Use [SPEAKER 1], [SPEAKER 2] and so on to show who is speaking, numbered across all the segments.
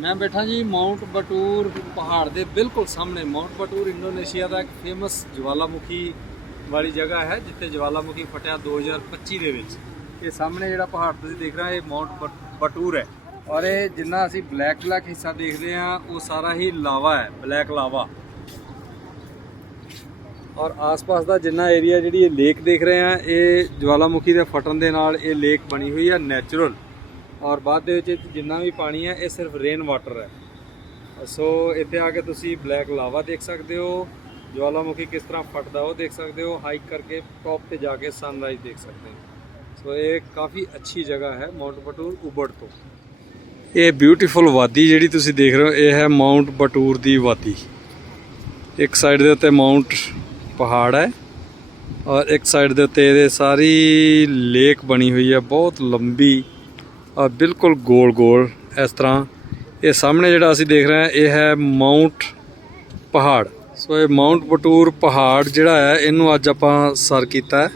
[SPEAKER 1] ਮੈਂ ਬੈਠਾ ਜੀ ਮਾਊਂਟ ਬਟੂਰ ਪਹਾੜ ਦੇ ਬਿਲਕੁਲ ਸਾਹਮਣੇ। ਮਾਊਂਟ ਬਟੂਰ ਇੰਡੋਨੇਸ਼ੀਆ ਦਾ ਇੱਕ ਫੇਮਸ ਜਵਾਲਾਮੁਖੀ ਵਾਲੀ ਜਗ੍ਹਾ ਹੈ, ਜਿੱਥੇ ਜਵਾਲਾਮੁਖੀ ਫਟਿਆ 2025 ਦੇ ਵਿੱਚ। ਇਹ ਸਾਹਮਣੇ ਜਿਹੜਾ ਪਹਾੜ ਤੁਸੀਂ ਦੇਖ ਰਹੇ ਇਹ ਮਾਊਂਟ ਬਟ- ਬਟੂਰ ਹੈ। ਔਰ ਇਹ ਜਿੰਨਾ ਅਸੀਂ ਬਲੈਕ ਬਲੈਕ ਹਿੱਸਾ ਦੇਖਦੇ ਹਾਂ, ਉਹ ਸਾਰਾ ਹੀ ਲਾਵਾ ਹੈ, ਬਲੈਕ ਲਾਵਾ। ਔਰ ਆਸ-ਪਾਸ ਦਾ ਜਿੰਨਾ ਏਰੀਆ ਜਿਹੜੀ ਇਹ ਲੇਕ ਦੇਖ ਰਹੇ ਆ ਇਹ ਜਵਾਲਾਮੁਖੀ ਦੇ ਫਟਣ ਦੇ ਨਾਲ ਇਹ ਲੇਕ ਬਣੀ ਹੋਈ ਹੈ ਨੈਚੁਰਲ ਔਰ ਬਾਅਦ ਦੇ ਵਿੱਚ ਜਿੰਨਾ ਵੀ ਪਾਣੀ ਹੈ, ਇਹ ਸਿਰਫ ਰੇਨ ਵਾਟਰ ਹੈ। ਸੋ ਇੱਥੇ ਆ ਕੇ ਤੁਸੀਂ ਬਲੈਕ ਲਾਵਾ ਦੇਖ ਸਕਦੇ ਹੋ। ਜਵਾਲਾਮੁਖੀ ਕਿਸ ਤਰ੍ਹਾਂ ਫਟਦਾ ਉਹ ਦੇਖ ਸਕਦੇ ਹੋ। ਹਾਈਕ ਕਰਕੇ ਟੌਪ ਤੇ ਜਾ ਕੇ ਸਨਰਾਈਜ਼ ਦੇਖ ਸਕਦੇ ਹੋ। ਸੋ ਇਹ ਕਾਫੀ ਅੱਛੀ ਜਗ੍ਹਾ ਹੈ ਮਾਊਂਟ ਬਟੂਰ ਉਬੜ ਤੋਂ। ਇਹ ਬਿਊਟੀਫੁਲ ਵਾਦੀ ਜਿਹੜੀ ਤੁਸੀਂ ਦੇਖ ਰਹੇ ਹੋ, ਇਹ ਹੈ ਮਾਊਂਟ ਬਟੂਰ ਦੀ ਵਾਦੀ। ਇੱਕ ਸਾਈਡ ਦੇ ਉੱਤੇ ਮਾਊਂਟ ਪਹਾੜ ਹੈ ਔਰ ਇੱਕ ਸਾਈਡ ਦੇ ਉੱਤੇ ਇਹਦੇ ਸਾਰੀ ਲੇਕ ਬਣੀ ਹੋਈ ਹੈ। ਬਹੁਤ ਲੰਬੀ ਬਿਲਕੁਲ ਗੋਲ ਗੋਲ ਇਸ ਤਰ੍ਹਾਂ। ਇਹ ਸਾਹਮਣੇ ਜਿਹੜਾ ਅਸੀਂ ਦੇਖ ਰਹੇ ਹਾਂ, ਇਹ ਹੈ ਮਾਊਂਟ ਪਹਾੜ। ਸੋ ਇਹ ਮਾਊਂਟ ਬਟੂਰ ਪਹਾੜ ਜਿਹੜਾ ਹੈ, ਇਹਨੂੰ ਅੱਜ ਆਪਾਂ ਸਰ ਕੀਤਾ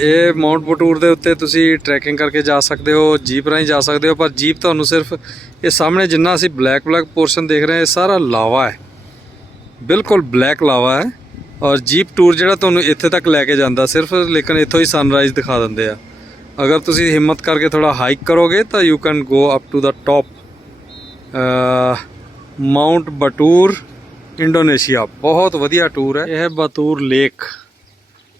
[SPEAKER 1] ਇਹ ਮਾਊਂਟ ਬਟੂਰ ਦੇ ਉੱਤੇ ਤੁਸੀਂ ਟਰੈਕਿੰਗ ਕਰਕੇ ਜਾ ਸਕਦੇ ਹੋ, ਜੀਪ ਰਾਹੀਂ ਜਾ ਸਕਦੇ ਹੋ, ਪਰ ਜੀਪ ਤੁਹਾਨੂੰ ਸਿਰਫ ਇਹ ਸਾਹਮਣੇ ਜਿੰਨਾ ਅਸੀਂ ਬਲੈਕ ਬਲੈਕ ਪੋਰਸ਼ਨ ਦੇਖ ਰਹੇ ਹਾਂ, ਇਹ ਸਾਰਾ ਲਾਵਾ ਹੈ। ਬਿਲਕੁਲ ਬਲੈਕ ਲਾਵਾ ਹੈ। ਔਰ ਜੀਪ ਟੂਰ ਜਿਹੜਾ ਤੁਹਾਨੂੰ ਇੱਥੇ ਤੱਕ ਲੈ ਕੇ ਜਾਂਦਾ, ਸਿਰਫ ਲੇਕਿਨ ਇੱਥੋਂ ਹੀ ਸਨਰਾਈਜ਼ ਦਿਖਾ ਦਿੰਦੇ ਆ। ਅਗਰ ਤੁਸੀਂ ਹਿੰਮਤ ਕਰਕੇ ਥੋੜਾ ਹਾਈਕ ਕਰੋਗੇ ਤਾਂ you can go up to the top Mount Batur Indonesia ਬਹੁਤ ਵਧੀਆ ਟੂਰ ਹੈ। ਇਹ ਹੈ ਬਤੂਰ ਲੇਕ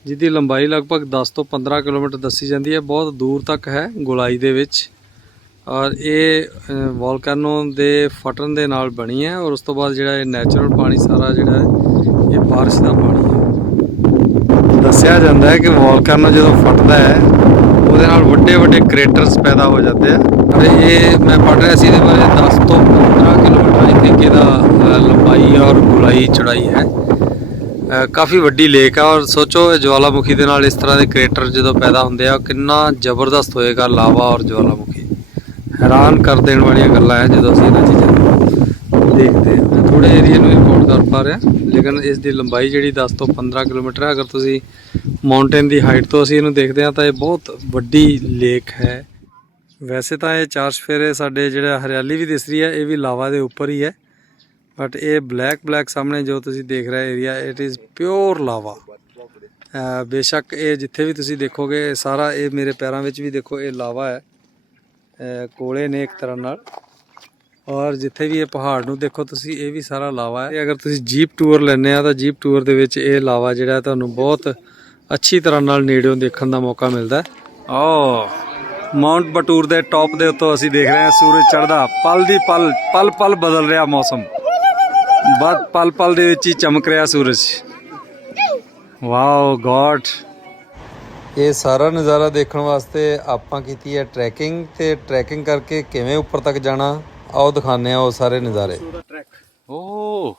[SPEAKER 1] ਜਿਹਦੀ ਲੰਬਾਈ ਲਗਭਗ 10 ਤੋਂ 15 ਕਿਲੋਮੀਟਰ ਦੱਸੀ ਜਾਂਦੀ ਹੈ। ਬਹੁਤ ਦੂਰ ਤੱਕ ਹੈ ਗੋਲਾਈ ਦੇ ਵਿੱਚ। ਔਰ ਇਹ ਵੋਲਕੈਨੋ ਦੇ ਫਟਣ ਦੇ ਨਾਲ ਬਣੀ ਹੈ। ਔਰ ਉਸ ਤੋਂ ਬਾਅਦ ਜਿਹੜਾ ਇਹ ਨੈਚੁਰਲ ਪਾਣੀ ਸਾਰਾ ਜਿਹੜਾ ਹੈ ਇਹ ਬਾਰਿਸ਼ ਦਾ ਪਾਣੀ ਹੈ। ਦੱਸਿਆ ਜਾਂਦਾ ਹੈ ਕਿ ਵੋਲਕੈਨੋ ਜਦੋਂ ਫਟਦਾ ਹੈ ਉਹਦੇ ਨਾਲ ਵੱਡੇ ਵੱਡੇ ਕ੍ਰੇਟਰਸ ਪੈਦਾ ਹੋ ਜਾਂਦੇ ਆ। ਅਤੇ ਇਹ ਮੈਂ ਪੜ੍ਹ ਰਿਹਾ ਸੀ, ਇਹਦੇ ਬਾਰੇ 10 ਤੋਂ 15 ਕਿਲੋਮੀਟਰ ਆਈ ਥਿੰਕ ਇਹਦਾ ਲੰਬਾਈ ਔਰ ਗੁਲਾਈ ਚੜਾਈ ਹੈ। ਕਾਫੀ ਵੱਡੀ ਲੇਕ ਹੈ ਔਰ ਸੋਚੋ ਇਹ ਜਵਾਲਾਮੁਖੀ ਦੇ ਨਾਲ ਇਸ ਤਰ੍ਹਾਂ ਦੇ ਕ੍ਰੇਟਰ ਜਦੋਂ ਪੈਦਾ ਹੁੰਦੇ ਆ ਕਿੰਨਾ ਜ਼ਬਰਦਸਤ ਹੋਏਗਾ ਲਾਵਾ ਔਰ ਜਵਾਲਾਮੁਖੀ। ਹੈਰਾਨ ਕਰ ਦੇਣ ਵਾਲੀਆਂ ਗੱਲਾਂ ਹੈ ਜਦੋਂ ਅਸੀਂ ਇਹਨਾਂ ਚੀਜ਼ਾਂ ਨੂੰ ਦੇਖਦੇ ਹਾਂ। ਮੈਂ ਥੋੜੇ ਏਰੀਆ ਨੂੰ ਰਿਕਾਰਡ ਕਰ ਪਾ ਰਿਹਾ, ਲੇਕਿਨ ਇਸ ਦੀ ਲੰਬਾਈ ਜਿਹੜੀ 10 ਤੋਂ 15 ਕਿਲੋਮੀਟਰ ਹੈ, ਅਗਰ ਤੁਸੀਂ ਮਾਊਂਟੇਨ ਦੀ ਹਾਈਟ ਤੋਂ ਅਸੀਂ ਇਹਨੂੰ ਦੇਖਦੇ ਹਾਂ ਤਾਂ ਇਹ ਬਹੁਤ ਵੱਡੀ ਲੇਕ ਹੈ। ਵੈਸੇ ਤਾਂ ਇਹ ਚਾਰ ਸਫੇਰੇ ਸਾਡੇ ਜਿਹੜਾ ਹਰਿਆਲੀ ਵੀ ਦਿਸ ਰਹੀ ਹੈ, ਇਹ ਵੀ ਲਾਵਾ ਦੇ ਉੱਪਰ ਹੀ ਹੈ। ਬਟ ਇਹ ਬਲੈਕ ਬਲੈਕ ਸਾਹਮਣੇ ਜੋ ਤੁਸੀਂ ਦੇਖ ਰਹੇ area it is pure lava. ਬੇਸ਼ੱਕ ਇਹ ਜਿੱਥੇ ਵੀ ਤੁਸੀਂ ਦੇਖੋਗੇ, ਇਹ ਸਾਰਾ ਇਹ ਮੇਰੇ ਪੈਰਾਂ ਵਿੱਚ ਵੀ ਦੇਖੋ, ਇਹ ਲਾਵਾ ਹੈ। ਕੋਲੇ ਨੇ ਇੱਕ ਤਰ੍ਹਾਂ ਨਾਲ। ਔਰ ਜਿੱਥੇ ਵੀ ਇਹ ਪਹਾੜ ਨੂੰ ਦੇਖੋ, ਤੁਸੀਂ ਇਹ ਵੀ ਸਾਰਾ ਲਾਵਾ ਹੈ। ਇਹ ਅਗਰ ਤੁਸੀਂ ਜੀਪ ਟੂਰ ਲੈਂਦੇ ਆ ਤਾਂ ਜੀਪ ਟੂਰ ਦੇ ਵਿੱਚ ਇਹ ਲਾਵਾ ਜਿਹੜਾ ਤੁਹਾਨੂੰ ਬਹੁਤ ਅੱਛੀ ਤਰ੍ਹਾਂ ਨਾਲ ਨੇੜਿਓਂ ਦੇਖਣ ਦਾ ਮੌਕਾ ਮਿਲਦਾ ਹੈ। ਓ ਮਾਊਂਟ ਬਟੂਰ ਦੇ ਟੌਪ ਦੇ ਉੱਤੋਂ ਅਸੀਂ ਦੇਖ ਰਹੇ ਹਾਂ ਸੂਰਜ ਚੜ੍ਹਦਾ ਪਲ ਦੀ ਪਲ ਪਲ ਪਲ ਬਦਲ ਰਿਹਾ ਮੌਸਮ। ਬਾਦ ਪਲ ਪਲ ਦੇ ਵਿੱਚ ਹੀ ਚਮਕ ਰਿਹਾ ਸੂਰਜ। ਵਾਓ ਗॉड ਇਹ ਸਾਰਾ ਨਜ਼ਾਰਾ ਦੇਖਣ ਵਾਸਤੇ ਆਪਾਂ ਕੀਤੀ ਹੈ ਟਰੈਕਿੰਗ ਤੇ ਟਰੈਕਿੰਗ ਕਰਕੇ ਕਿਵੇਂ ਉੱਪਰ ਤੱਕ ਜਾਣਾ ਆਓ ਦਿਖਾਉਂਦੇ ਆ ਉਹ ਸਾਰੇ ਨਜ਼ਾਰੇ। this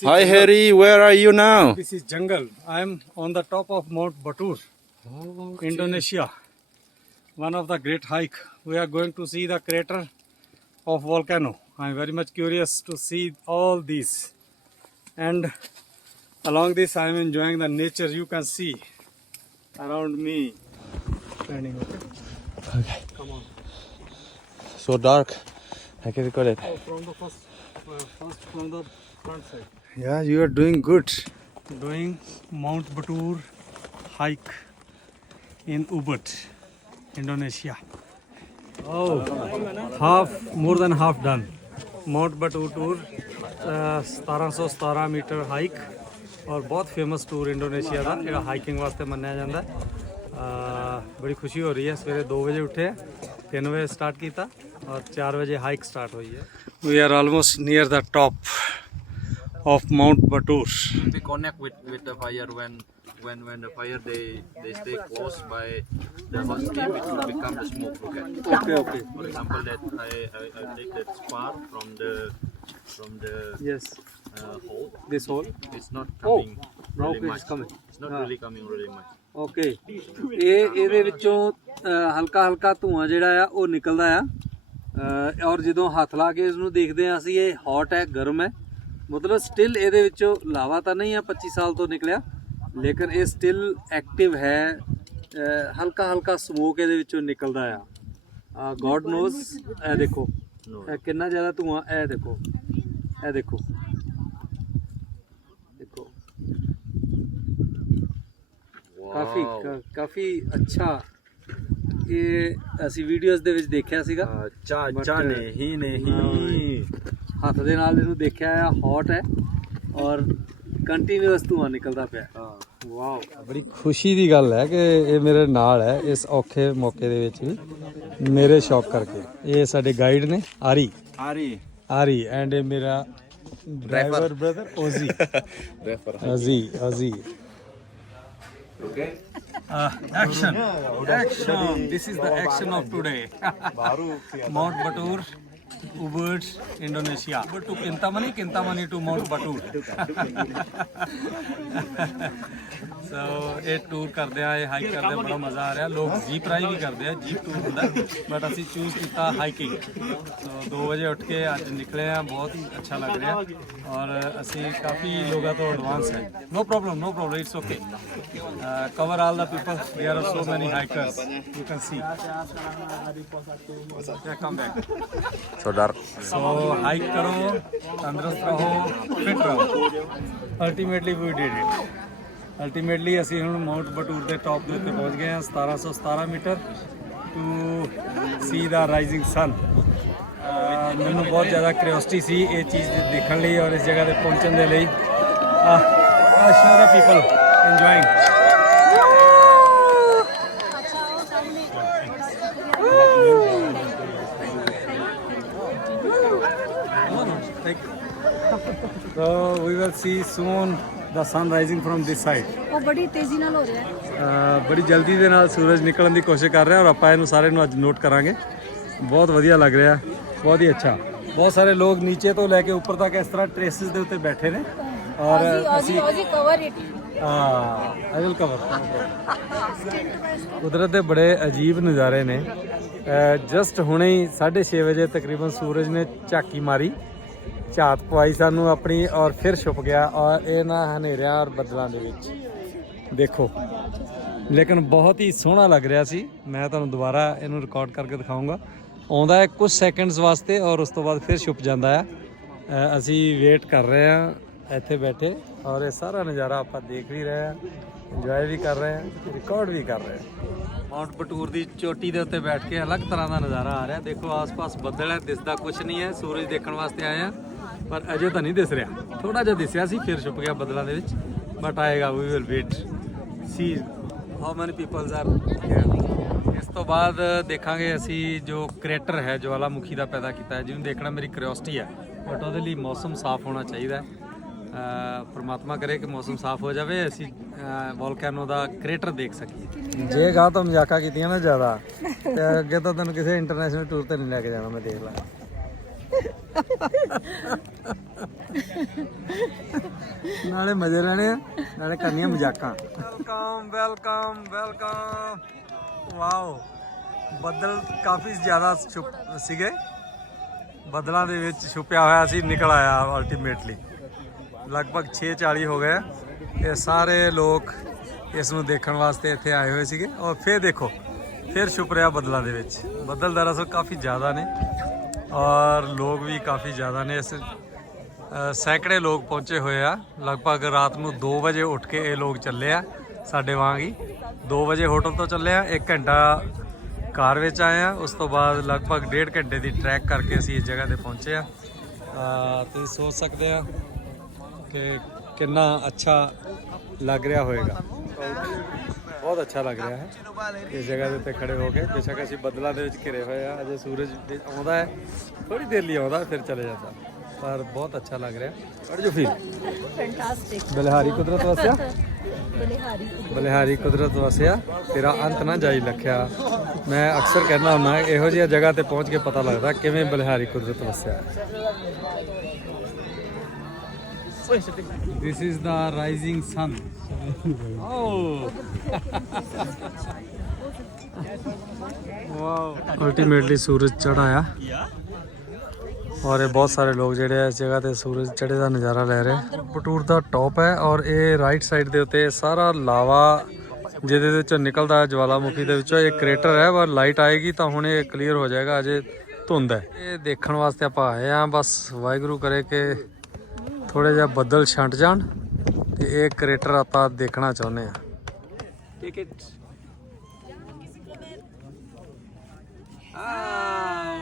[SPEAKER 2] hi Harry, where are you now?
[SPEAKER 1] This is jungle. I am on the top of Mount Batur, Indonesia. One of the great hike. We are going to see the crater of volcano. I am very much curious to see all these. And along this I am enjoying the nature you can see around me. Standing, okay? Come on.
[SPEAKER 2] So dark. I can record it.
[SPEAKER 1] Oh, from the first, uh, first from the front side. Yeah, you are doing good. Doing Mount Batur hike in Ubud, Indonesia. Oh, half more than half done. Mount Batur tour, uh, 1717 metre hike ਔਰ ਬਹੁਤ famous tour Indonesia ਦਾ ਜਿਹੜਾ hiking ਵਾਸਤੇ ਮੰਨਿਆ ਜਾਂਦਾ ਹੈ ਬੜੀ ਖੁਸ਼ੀ ਹੋ ਰਹੀ ਹੈ ਸਵੇਰੇ 2 ਵਜੇ ਉੱਠੇ ਆ 3 ਵਜੇ ਸਟਾਰਟ ਕੀਤਾ ਔਰ 4 ਵਜੇ ਹਾਈਕ ਸਟਾਰਟ ਹੋਈ ਹੈ we are almost near the top of Mount Batur.
[SPEAKER 3] we connect with with the fire when when when the fire they they stay close by the hot steam it will become the smoke rocket
[SPEAKER 1] Okay, okay.
[SPEAKER 3] for example that i i, I take that spark from the from the
[SPEAKER 1] Yes,
[SPEAKER 3] uh, hole
[SPEAKER 1] this hole.
[SPEAKER 3] it's not
[SPEAKER 1] Oh,
[SPEAKER 3] coming
[SPEAKER 1] now
[SPEAKER 3] really
[SPEAKER 1] it's
[SPEAKER 3] much
[SPEAKER 1] coming.
[SPEAKER 3] it's not
[SPEAKER 1] Ah.
[SPEAKER 3] really coming really much
[SPEAKER 1] okay ਇਹ ਇਹਦੇ ਵਿੱਚੋਂ ਹਲਕਾ ਹਲਕਾ ਧੂਆਂ ਜਿਹੜਾ ਆ ਉਹ ਨਿਕਲਦਾ ਆ ਔਰ ਜਦੋਂ ਹੱਥ ਲਾ ਕੇ ਇਸ ਨੂੰ ਦੇਖਦੇ ਆ ਅਸੀਂ ਇਹ ਹੌਟ ਹੈ ਗਰਮ ਹੈ ਮਤਲਬ ਸਟਿਲ ਇਹਦੇ ਵਿੱਚੋਂ ਲਾਵਾ ਤਾਂ ਨਹੀਂ ਆ 25 ਸਾਲ ਤੋਂ ਨਿਕਲਿਆ ਲੇਕਿਨ ਇਹ ਸਟਿਲ ਐਕਟਿਵ ਹੈ ਹਲਕਾ ਹਲਕਾ ਸਮੋਕ ਇਹਦੇ ਵਿੱਚੋਂ ਨਿਕਲਦਾ ਆ। ਗੋਡ ਨੋਜ਼ ਇਹ ਦੇਖੋ ਇਹ ਕਿੰਨਾ ਜ਼ਿਆਦਾ ਧੂਆਂ ਇਹ ਦੇਖੋ ਇਹ ਦੇਖੋ। ਦੇਖੋ। ਕਾਫੀ ਕਾਫੀ ਅੱਛਾ ਇਹ ਅਸੀਂ ਵੀਡੀਓਜ਼ ਦੇ ਵਿੱਚ ਦੇਖਿਆ ਸੀਗਾ।
[SPEAKER 3] cha
[SPEAKER 1] uh,
[SPEAKER 3] nahi nahi
[SPEAKER 1] ਹੱਥ ਦੇ ਨਾਲ ਇਹਨੂੰ ਦੇਖਿਆ ਹੈ ਹੌਟ ਹੈ ਔਰ ਕੰਟੀਨਿਊਸ ਧੂਆਂ ਨਿਕਲਦਾ ਪਿਆ। ਵਾਓ ਬੜੀ ਖੁਸ਼ੀ ਦੀ ਗੱਲ ਹੈ ਕਿ ਇਹ ਮੇਰੇ ਨਾਲ ਹੈ ਇਸ ਔਖੇ ਮੌਕੇ ਦੇ ਵਿੱਚ ਵੀ ਮੇਰੇ ਸ਼ੌਕ ਕਰਕੇ। ਇਹ ਸਾਡੇ ਗਾਈਡ ਨੇ ਆਰੀ।
[SPEAKER 3] ari
[SPEAKER 1] ਆਰੀ ਐਂਡ ਇਹ ਮੇਰਾ driver brother Ozzy
[SPEAKER 3] refer
[SPEAKER 1] Ozzy Ozzy
[SPEAKER 3] okay?
[SPEAKER 1] Action. Action. This is the action of today. Mount Batur. Ubud Indonesia. Ubud to Kintamani Kintamani to Mount Batur ਸੋ ਇਹ ਟੂਰ ਕਰਦੇ ਆ ਇਹ ਹਾਈਕ ਕਰਦੇ ਆ, ਬੜਾ ਮਜ਼ਾ ਆ ਰਿਹਾ ਲੋਕ ਜੀਪ ਰਾਈ ਵੀ ਕਰਦੇ ਆ ਜੀਪ ਟੂਰ ਹੁੰਦਾ ਬਟ ਅਸੀਂ ਚੂਜ਼ ਕੀਤਾ ਹਾਈਕਿੰਗ ਸੋ 2 ਵਜੇ ਉੱਠ ਕੇ ਅੱਜ ਨਿਕਲੇ ਆ ਬਹੁਤ ਹੀ ਅੱਛਾ ਲੱਗ ਰਿਹਾ ਔਰ ਅਸੀਂ ਕਾਫੀ ਲੋਕਾਂ ਤੋਂ ਐਡਵਾਂਸ ਹੈ no problem no problem it's okay cover all the people there are so many hikers you can see yeah come back
[SPEAKER 2] So dark.
[SPEAKER 1] So hike ਕਰੋ ਤੰਦਰੁਸਤ ਰਹੋ ਫਿਟ ਰਹੋ ultimately we did it ultimately ਅਸੀਂ ਹੁਣ Mount ਬਟੂਰ ਦੇ top ਦੇ ਉੱਤੇ ਪਹੁੰਚ ਗਏ ਹਾਂ 1717 metre to see the rising sun ਮੈਨੂੰ ਬਹੁਤ ਜ਼ਿਆਦਾ ਕਿਉਰਿਓਸਿਟੀ ਸੀ ਇਹ ਚੀਜ਼ ਦੇਖਣ ਲਈ ਔਰ ਇਸ ਜਗ੍ਹਾ ਤੇ ਪਹੁੰਚਣ ਦੇ ਲਈ। ਆ show the people enjoying So, we will see soon the sun rising from this side.
[SPEAKER 4] ਉਹ ਬੜੀ ਤੇਜ਼ੀ ਨਾਲ ਹੋ ਰਿਹਾ ਹੈ।
[SPEAKER 1] ਅਹ ਬੜੀ ਜਲਦੀ ਦੇ ਨਾਲ ਸੂਰਜ ਨਿਕਲਣ ਦੀ ਕੋਸ਼ਿਸ਼ ਕਰ ਰਿਹਾ ਔਰ ਆਪਾਂ ਇਹਨੂੰ ਸਾਰੇ ਨੂੰ ਅੱਜ ਨੋਟ ਕਰਾਂਗੇ। ਬਹੁਤ ਵਧੀਆ ਲੱਗ ਰਿਹਾ ਬਹੁਤ ਹੀ ਅੱਛਾ। ਬਹੁਤ ਸਾਰੇ ਲੋਕ ਨੀਚੇ ਤੋਂ ਲੈ ਕੇ ਉੱਪਰ ਤੱਕ ਇਸ ਤਰ੍ਹਾਂ ਟ੍ਰੇਸਿਸ ਦੇ ਉੱਤੇ ਬੈਠੇ ਨੇ। ਔਰ
[SPEAKER 4] ਔਜੀ ਕਵਰ ਇਟ
[SPEAKER 1] ਹਾਂ ਵਿਲ ਕਵਰ ਕੁਦਰਤ ਦੇ ਬੜੇ ਅਜੀਬ ਨਜ਼ਾਰੇ ਨੇ। ਜਸਟ ਹੁਣੇ ਹੀ 6:30 ਵਜੇ ਤਕਰੀਬਨ ਸੂਰਜ ਨੇ ਝਾਕੀ ਮਾਰੀ। ਝਾਤ ਪਵਾਈ ਸਾਨੂੰ ਆਪਣੀ ਔਰ ਫਿਰ ਛੁਪ ਗਿਆ ਔਰ ਇਹ ਨਾ ਹਨੇਰਿਆਂ ਔਰ ਬੱਦਲਾਂ ਦੇ ਵਿੱਚ। ਦੇਖੋ। ਲੇਕਿਨ ਬਹੁਤ ਹੀ ਸੋਹਣਾ ਲੱਗ ਰਿਹਾ ਸੀ। ਮੈਂ ਤੁਹਾਨੂੰ ਦੁਬਾਰਾ ਇਹਨੂੰ ਰਿਕਾਰਡ ਕਰਕੇ ਦਿਖਾਉਂਗਾ ਆਉਂਦਾ ਹੈ ਕੁਝ ਸੈਕਿੰਡਸ ਵਾਸਤੇ ਔਰ ਉਸ ਤੋਂ ਬਾਅਦ ਫਿਰ ਛੁਪ ਜਾਂਦਾ ਹੈ। ਅਸੀਂ ਵੇਟ ਕਰ ਰਹੇ ਹਾਂ ਇੱਥੇ ਬੈਠੇ ਔਰ ਇਹ ਸਾਰਾ ਨਜ਼ਾਰਾ ਆਪਾਂ ਦੇਖ ਵੀ ਰਹੇ ਹਾਂ ਇੰਜੋਏ ਵੀ ਕਰ ਰਹੇ ਹਾਂ ਰਿਕਾਰਡ ਵੀ ਕਰ ਰਹੇ ਹਾਂ। ਮਾਊਂਟ ਬਟੂਰ ਦੀ ਚੋਟੀ ਦੇ ਉੱਤੇ ਬੈਠ ਕੇ ਅਲੱਗ ਤਰ੍ਹਾਂ ਦਾ ਨਜ਼ਾਰਾ ਆ ਰਿਹਾ। ਦੇਖੋ ਆਸ-ਪਾਸ ਬੱਦਲ ਹੈ, ਦਿਸਦਾ ਕੁਝ ਨਹੀਂ ਹੈ। ਸੂਰਜ ਦੇਖਣ ਵਾਸਤੇ ਆਏ ਹਾਂ। ਪਰ ਅਜੇ ਤਾਂ ਨਹੀਂ ਦਿਸ ਰਿਹਾ। ਥੋੜਾ ਜਿਹਾ ਦਿਸਿਆ ਸੀ ਫਿਰ ਛੁਪ ਗਿਆ ਬੱਦਲਾਂ ਦੇ ਵਿੱਚ। ਬਟ ਆਏਗਾ we will wait see how many peoples are ਇਸ ਤੋਂ ਬਾਅਦ ਦੇਖਾਂਗੇ ਅਸੀਂ ਜੋ ਕ੍ਰੇਟਰ ਹੈ ਜਵਾਲਾਮੁਖੀ ਦਾ ਪੈਦਾ ਕੀਤਾ ਹੈ ਜਿਹਨੂੰ ਦੇਖਣਾ ਮੇਰੀ ਕਿਉਰਿਓਸਿਟੀ ਹੈ। ਬਟ ਉਹਦੇ ਲਈ ਮੌਸਮ ਸਾਫ਼ ਹੋਣਾ ਚਾਹੀਦਾ ਹੈ। ਅ, ਕਰੇ ਕਿ ਮੌਸਮ ਸਾਫ਼ ਹੋ ਜਾਵੇ ਅਸੀਂ ਵੋਲਕੈਨੋ ਦਾ ਕ੍ਰੇਟਰ ਦੇਖ ਸਕੀਏ। ਜੇ ਗਾ ਤਾਂ ਮਜ਼ਾਕਾ ਕੀਤੀਆਂ ਨਾ ਜ਼ਿਆਦਾ ਤੇ ਅੱਗੇ ਤਾਂ ਤੈਨੂੰ ਕਿਸੇ ਇੰਟਰਨੈਸ਼ਨਲ ਟੂਰ ਤੇ ਨਹੀਂ ਲੈ ਕੇ ਜਾਣਾ ਮੈਂ ਦੇਖ ਲਾ। ਨਾਲੇ ਮਜ਼ੇ ਲੈਣੇ ਆ, ਨਾਲੇ ਕਰਨੀਆਂ ਮਜ਼ਾਕਾਂ। ਵੈਲਕਮ ਵੈਲਕਮ ਵੈਲਕਮ ਵਾਓ ਬੱਦਲ ਕਾਫੀ ਜ਼ਿਆਦਾ ਛੁਪ, ਸੀਗੇ। ਬੱਦਲਾਂ ਦੇ ਵਿੱਚ ਛੁਪਿਆ ਹੋਇਆ ਸੀ, ਨਿਕਲ ਆਇਆ ਅਲਟੀਮੇਟਲੀ ਲਗਭਗ 6:40 ਹੋ ਗਏ। ਇਹ ਸਾਰੇ ਲੋਕ ਇਸ ਨੂੰ ਦੇਖਣ ਵਾਸਤੇ ਇੱਥੇ ਆਏ ਹੋਏ ਸੀਗੇ। ਔਰ ਫਿਰ ਦੇਖੋ, ਫਿਰ ਛੁਪ ਰਿਹਾ ਬੱਦਲਾਂ ਦੇ ਵਿੱਚ। ਬੱਦਲ ਦਰਅਸਲ ਕਾਫੀ ਜ਼ਿਆਦਾ ਨੇ। ਔਰ ਲੋਕ ਵੀ ਕਾਫੀ ਜ਼ਿਆਦਾ ਨੇ। ਇਸ ਸੈਂਕੜੇ ਲੋਕ ਪਹੁੰਚੇ ਹੋਏ ਆ। ਲਗਭਗ ਰਾਤ ਨੂੰ 2 ਵਜੇ ਉੱਠ ਕੇ ਇਹ ਲੋਕ ਚੱਲੇ ਆ ਸਾਡੇ ਵਾਂਗ ਹੀ। 2 ਵਜੇ ਹੋਟਲ ਤੋਂ ਚੱਲੇ ਆ 1 ਘੰਟਾ ਕਾਰ ਵਿੱਚ ਆਏ ਆ। ਉਸ ਤੋਂ ਬਾਅਦ ਲਗਭਗ 1.5 ਘੰਟੇ ਦੀ ਟਰੈਕ ਕਰਕੇ ਅਸੀਂ ਇਸ ਜਗ੍ਹਾ ਤੇ ਪਹੁੰਚੇ ਆ। ਤੁਸੀਂ ਸੋਚ ਸਕਦੇ ਆ ਕਿ ਕਿੰਨਾ ਅੱਛਾ ਲੱਗ ਰਿਹਾ ਹੋਵੇਗਾ। ਬਹੁਤ ਅੱਛਾ ਲੱਗ ਰਿਹਾ ਹੈ। ਇਸ ਜਗ੍ਹਾ ਦੇ ਉੱਤੇ ਖੜੇ ਹੋ ਕੇ ਬੇਸ਼ੱਕ ਅਸੀਂ ਬੱਦਲਾਂ ਦੇ ਵਿੱਚ ਘਿਰੇ ਹੋਏ ਆ ਅਜੇ ਸੂਰਜ ਆਉਂਦਾ ਹੈ ਥੋੜੀ ਦੇਰ ਲਈ ਆਉਂਦਾ ਫਿਰ ਚਲੇ ਜਾਂਦਾ। ਪਰ ਬਹੁਤ ਅੱਛਾ ਲੱਗ ਰਿਹਾ। ਵਟ ਜੋ ਫੀਲ।
[SPEAKER 4] ਫੈਂਟਾਸਟਿਕ
[SPEAKER 1] ਬਲਿਹਾਰੀ ਕੁਦਰਤ ਵਸਿਆ।
[SPEAKER 4] ਬਲਿਹਾਰੀ
[SPEAKER 1] ਬਲਿਹਾਰੀ ਕੁਦਰਤ ਵਸਿਆ ਤੇਰਾ ਅੰਤ ਨਾ ਜਾਈ ਲਖਿਆ। ਮੈਂ ਅਕਸਰ ਕਹਿੰਦਾ ਹੁੰਦਾ ਇਹੋ ਜਿਹੀ ਜਗ੍ਹਾ ਤੇ ਪਹੁੰਚ ਕੇ ਪਤਾ ਲੱਗਦਾ ਕਿਵੇਂ ਬਲਿਹਾਰੀ ਕੁਦਰਤ ਵਸਿਆ This is the rising sun. Oh. wow. Ultimately ਸੂਰਜ ਚੜ ਔਰ ਇਹ ਬਹੁਤ ਸਾਰੇ ਲੋਕ ਜਿਹੜੇ ਇਸ ਜਗ੍ਹਾ ਤੇ ਸੂਰਜ ਚੜੇ ਦਾ ਨਜ਼ਾਰਾ ਲੈ ਰਹੇ ਬਟੂਰ ਦਾ ਟੌਪ ਹੈ ਔਰ ਇਹ ਰਾਈਟ ਸਾਈਡ ਦੇ ਉੱਤੇ ਸਾਰਾ ਲਾਵਾ ਜਿਹਦੇ ਦੇ ਵਿੱਚੋਂ ਨਿਕਲਦਾ ਹੈ ਜਵਾਲਾਮੁਖੀ ਦੇ ਵਿੱਚੋਂ ਇਹ ਕ੍ਰੇਟਰ ਹੈ ਪਰ ਲਾਈਟ ਆਏਗੀ ਤਾਂ ਹੁਣ ਇਹ ਕਲੀਅਰ ਹੋ ਜਾਏਗਾ ਅਜੇ ਧੁੰਦ ਹੈ ਇਹ ਦੇਖਣ ਵਾਸਤੇ ਆਪਾਂ ਆਏ ਆ ਬਸ ਵਾਹਿਗੁਰੂ ਕਰੇ ਕਿ ਥੋੜੇ ਜਿਹਾ ਬੱਦਲ ਛੰਟ ਜਾਣ ਤੇ ਇਹ ਕ੍ਰੇਟਰ ਆਪਾਂ ਦੇਖਣਾ ਚਾਹੁੰਦੇ ਆ ਟਿਕਟ Ah.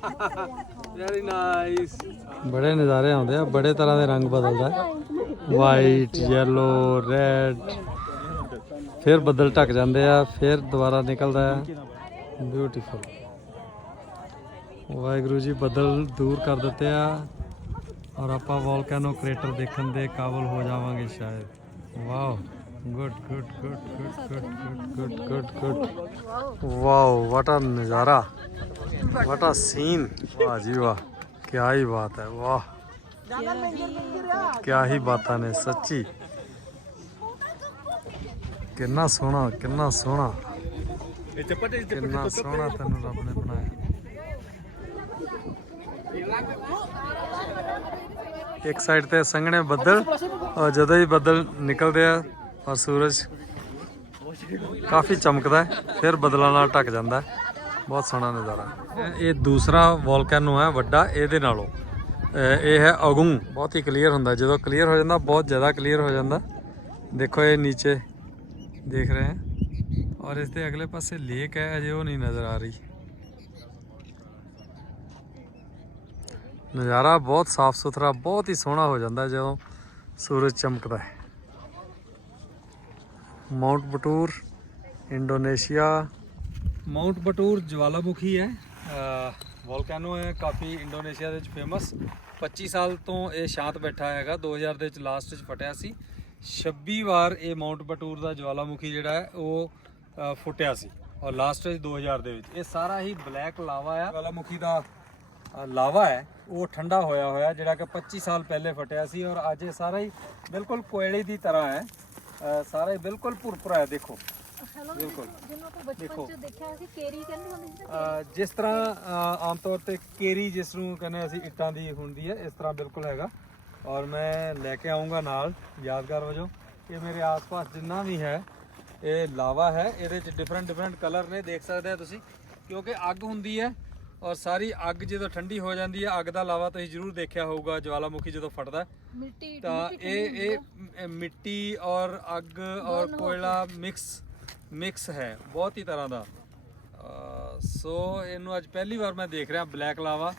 [SPEAKER 1] ਬੜੇ ਨਜ਼ਾਰੇ ਆਉਂਦੇ ਆ ਬੜੇ ਤਰ੍ਹਾਂ ਦੇ ਰੰਗ ਬਦਲਦਾ। ਵਾਈਟ ਯੈਲੋ ਰੈਡ ਫਿਰ ਬੱਦਲ ਢੱਕ ਜਾਂਦੇ ਆ ਫਿਰ ਦੁਬਾਰਾ ਨਿਕਲਦਾ ਹੈ। ਬਿਊਟੀਫੁਲ ਵਾਹਿਗੁਰੂ ਜੀ ਬੱਦਲ ਦੂਰ ਕਰ ਦਿੱਤੇ ਆ। ਔਰ ਆਪਾਂ ਵੋਲਕੈਨੋ ਕ੍ਰੇਟਰ ਦੇਖਣ ਦੇ ਕਾਬਲ ਹੋ ਜਾਵਾਂਗੇ ਸ਼ਾਇਦ। Wow good good good good good good good good wow what ਆ ਨਜ਼ਾਰਾ। ਵਾਟ ਆ ਸੀਨ ਵਾਹ ਜੀ ਵਾਹ ਕੀ ਹੀ ਬਾਤ ਹੈ ਵਾਹ। ਕੀ ਹੀ ਬਾਤਾਂ ਨੇ ਸੱਚੀ। ਕਿੰਨਾ ਸੋਹਣਾ ਕਿੰਨਾ ਸੋਹਣਾ। ਕਿੰਨਾ ਸੋਹਣਾ ਤੈਨੂੰ ਰੱਬ ਨੇ ਬਣਾਇਆ। ਇੱਕ ਸਾਈਡ ਤੇ ਸੰਘਣੇ ਬੱਦਲ ਔਰ ਜਦੋਂ ਹੀ ਬੱਦਲ ਨਿਕਲਦੇ ਆ ਔਰ ਸੂਰਜ ਕਾਫੀ ਚਮਕਦਾ ਹੈ, ਫਿਰ ਬੱਦਲਾਂ ਨਾਲ ਢੱਕ ਜਾਂਦਾ ਹੈ। ਬਹੁਤ ਸੋਹਣਾ ਨਜ਼ਾਰਾ। ਇਹ- ਇਹ ਦੂਸਰਾ ਵੋਲਕੈਨੋ ਹੈ, ਵੱਡਾ, ਇਹਦੇ ਨਾਲੋਂ। ਇਹ ਹੈ ਅਗੁੰਗ ਬਹੁਤ ਹੀ ਕਲੀਅਰ ਹੁੰਦਾ। ਜਦੋਂ ਕਲੀਅਰ ਹੋ ਜਾਂਦਾ, ਬਹੁਤ ਜ਼ਿਆਦਾ ਕਲੀਅਰ ਹੋ ਜਾਂਦਾ। ਦੇਖੋ ਇਹ ਨੀਚੇ ਦੇਖ ਰਹੇ ਹੈ। ਔਰ ਇਸ ਦੇ ਅਗਲੇ ਪਾਸੇ ਲੇਕ ਹੈ, ਅਜੇ ਉਹ ਨਹੀਂ ਨਜ਼ਰ ਆ ਰਹੀ। ਨਜ਼ਾਰਾ ਬਹੁਤ ਸਾਫ਼ ਸੁਥਰਾ, ਬਹੁਤ ਹੀ ਸੋਹਣਾ ਹੋ ਜਾਂਦਾ ਜਦੋਂ ਸੂਰਜ ਚਮਕਦਾ ਹੈ। Mount Batur Indonesia Mount Batur ਜਵਾਲਾਮੁਖੀ ਹੈ। ਵੋਲਕੈਨੋ ਹੈ, ਕਾਫੀ ਇੰਡੋਨੇਸ਼ੀਆ ਦੇ ਵਿੱਚ ਫੇਮਸ 25 ਸਾਲ ਤੋਂ ਇਹ ਸ਼ਾਂਤ ਬੈਠਾ ਹੈਗਾ। 2000 ਦੇ ਵਿੱਚ ਲਾਸਟ ਵਿੱਚ ਫਟਿਆ ਸੀ। 26 ਵਾਰ ਇਹ ਮਾਊਂਟ ਬਟੂਰ ਦਾ ਜਵਾਲਾਮੁਖੀ ਜਿਹੜਾ ਹੈ, ਉਹ ਫੁੱਟਿਆ ਸੀ। ਔਰ ਲਾਸਟ ਵਿੱਚ 2000 ਦੇ ਵਿੱਚ। ਇਹ ਸਾਰਾ ਹੀ ਬਲੈਕ ਲਾਵਾ ਆ। ਜਵਾਲਾਮੁਖੀ ਦਾ ਲਾਵਾ ਹੈ ਉਹ ਠੰਡਾ ਹੋਇਆ ਹੋਇਆ ਜਿਹੜਾ ਕਿ 25 ਸਾਲ ਪਹਿਲੇ ਫਟਿਆ ਸੀ ਔਰ ਅੱਜ ਇਹ ਸਾਰਾ ਹੀ ਬਿਲਕੁਲ ਕੋਇਲੇ ਦੀ ਤਰ੍ਹਾਂ ਹੈ। ਸਾਰਾ ਹੀ ਬਿਲਕੁਲ ਭੁਰਭੁਰਾ ਹੈ ਦੇਖੋ। ਬਿਲਕੁਲ। ਅ, ਜਿਸ ਤਰ੍ਹਾਂ ਆਮ ਤੌਰ ਤੇ ਕੇਰੀ ਜਿਸ ਨੂੰ ਕਹਿੰਦੇ ਅਸੀਂ ਇੱਟਾਂ ਦੀ ਹੁੰਦੀ ਹੈ ਇਸ ਤਰ੍ਹਾਂ ਬਿਲਕੁਲ ਹੈਗਾ। ਔਰ ਮੈਂ ਲੈ ਕੇ ਆਉਂਗਾ ਨਾਲ ਯਾਦਗਾਰ ਵਜੋਂ ਇਹ ਮੇਰੇ ਆਸ-ਪਾਸ ਜਿੰਨਾ ਵੀ ਹੈ ਇਹ ਲਾਵਾ ਹੈ ਇਹਦੇ ਚ ਡਿਫਰੈਂਟ ਡਿਫਰੈਂਟ ਕਲਰ ਨੇ ਦੇਖ ਸਕਦੇ ਆ ਤੁਸੀਂ ਕਿਉਂਕਿ ਅੱਗ ਹੁੰਦੀ ਹੈ ਔਰ ਸਾਰੀ ਅੱਗ ਜਦੋਂ ਠੰਡੀ ਹੋ ਜਾਂਦੀ ਹੈ ਅੱਗ ਦਾ ਲਾਵਾ ਤੁਸੀਂ ਜ਼ਰੂਰ ਦੇਖਿਆ ਹੋਊਗਾ ਜਵਾਲਾਮੁਖੀ ਜਦੋਂ ਫਟਦਾ।
[SPEAKER 4] ਮਿੱਟੀ
[SPEAKER 1] ਤਾਂ ਇਹ ਇਹ ਮਿੱਟੀ ਔਰ ਅੱਗ ਔਰ ਕੋਇਲਾ ਮਿਕਸ ਮਿਕਸ ਹੈ ਬਹੁਤ ਹੀ ਤਰ੍ਹਾਂ ਦਾ। ਸੋ ਇਹਨੂੰ ਅੱਜ ਪਹਿਲੀ ਵਾਰ ਮੈਂ ਦੇਖ ਰਿਹਾ ਬਲੈਕ ਲਾਵਾ।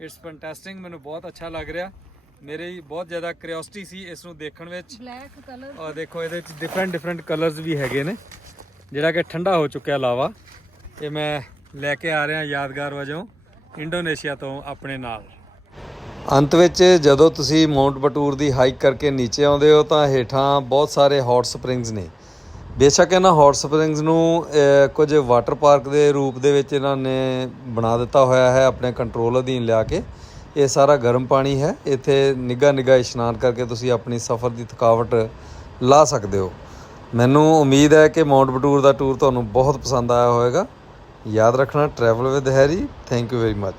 [SPEAKER 1] ਇਟਸ ਫੈਂਟੈਸਟਿੰਗ ਮੈਨੂੰ ਬਹੁਤ ਅੱਛਾ ਲੱਗ ਰਿਹਾ। ਮੇਰੀ ਬਹੁਤ ਜ਼ਿਆਦਾ ਕਿਉਰਿਓਸਿਟੀ ਸੀ ਇਸ ਨੂੰ ਦੇਖਣ ਵਿੱਚ।
[SPEAKER 4] Black colour.
[SPEAKER 1] ਔਰ ਦੇਖੋ ਇਹਦੇ ਵਿੱਚ ਡਿਫਰੈਂਟ ਡਿਫਰੈਂਟ ਕਲਰਸ ਵੀ ਹੈਗੇ ਨੇ ਜਿਹੜਾ ਕਿ ਠੰਡਾ ਹੋ ਚੁੱਕਿਆ ਲਾਵਾ। ਇਹ ਮੈਂ ਲੈ ਕੇ ਆ ਰਿਹਾ ਯਾਦਗਾਰ ਵਜੋਂ ਇੰਡੋਨੇਸ਼ੀਆ ਤੋਂ ਆਪਣੇ ਨਾਲ। ਅੰਤ ਵਿੱਚ ਜਦੋਂ ਤੁਸੀਂ ਮਾਊਂਟ ਬਟੂਰ ਦੀ ਹਾਈਕ ਕਰਕੇ ਨੀਚੇ ਆਉਂਦੇ ਹੋ ਤਾਂ ਹੇਠਾਂ ਬਹੁਤ ਸਾਰੇ ਹੌਟ ਸਪ੍ਰਿੰਗਸ ਨੇ। ਬੇਸ਼ੱਕ ਇਹਨਾਂ ਹੌਟ ਸਪ੍ਰਿੰਗਸ ਨੂੰ ਕੁਝ ਵਾਟਰ ਪਾਰਕ ਦੇ ਰੂਪ ਦੇ ਵਿੱਚ ਇਹਨਾਂ ਨੇ ਬਣਾ ਦਿੱਤਾ ਹੋਇਆ ਹੈ ਆਪਣੇ ਕੰਟਰੋਲ ਅਧੀਨ ਲਿਆ ਕੇ। ਇਹ ਸਾਰਾ ਗਰਮ ਪਾਣੀ ਹੈ। ਇੱਥੇ ਨਿੱਘਾ ਨਿੱਘਾ ਇਸ਼ਨਾਨ ਕਰਕੇ ਤੁਸੀਂ ਆਪਣੀ ਸਫ਼ਰ ਦੀ ਥਕਾਵਟ ਲਾ ਸਕਦੇ ਹੋ। ਮੈਨੂੰ ਉਮੀਦ ਹੈ ਕਿ ਮਾਊਂਟ ਬਟੂਰ ਦਾ ਟੂਰ ਤੁਹਾਨੂੰ ਬਹੁਤ ਪਸੰਦ ਆਇਆ ਹੋਵੇਗਾ। ਯਾਦ ਰੱਖਣਾ travel with Harry thank you very much